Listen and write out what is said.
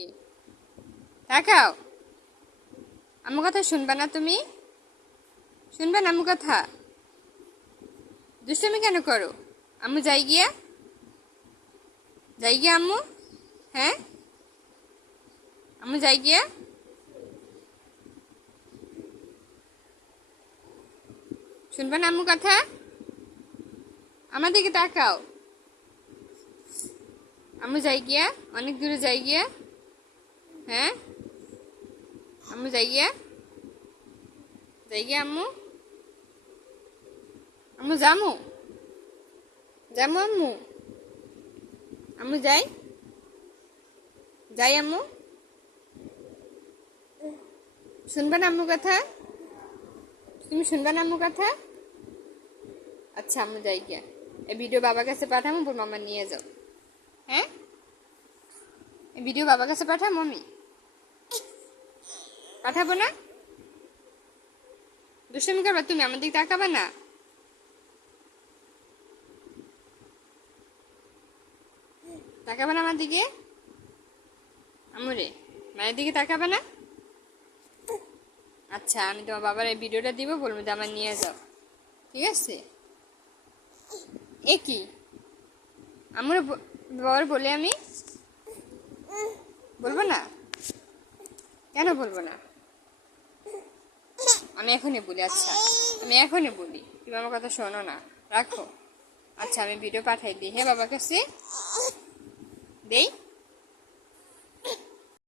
কি তাকাও, আমার কথা শুনবা না তুমি? শুনবা না আমার কথা? দুষ্টামি কেন করো? আম্মু যাই গিয়া, যাই গিয়া আম্মু। হ্যাঁ, আম্মু যাই গিয়া। শুনবা না আম্মু কথা? আমার দিকে তাকাও। আম্মু যাই গিয়া, অনেক দূরে যাই গিয়া। হ্যাঁ, আম্মু যাই গিয়া, যাই গিয়া আম্মু। আম্মু যামু, যামু আম্মু। আম্মু যাই, যাই আম্মু। শুনবা না আম্মু কথা? তুমি শুনবা না আম্মু কথা? আচ্ছা আম্মু যাই গিয়া। এই ভিডিও বাবার কাছে পাঠামো, বোর মামা নিয়ে যাও। হ্যাঁ, এই ভিডিও বাবার কাছে পাঠাবো আমি? পাঠাবো না? দুষ্টামি করবা তুমি, আমার দিকে তাকাবা না? তাকাবা না আমার দিকে? আমুরে, মায়ের দিকে তাকাবা না? আচ্ছা, আমি তোমার বাবার এই ভিডিওটা দিব, বলবো যে আমার নিয়ে যাও। ঠিক আছে? এ কি আমার বাবার বলে আমি বলবো না? কেন বলবো না? আমি এখনই বলি। আচ্ছা, আমি এখনই বলি, তুমি আমার কথা শোনো না, রাখো। আচ্ছা, আমি ভিডিও পাঠাই দিই। হ্যাঁ, বাবার কাছে দেই।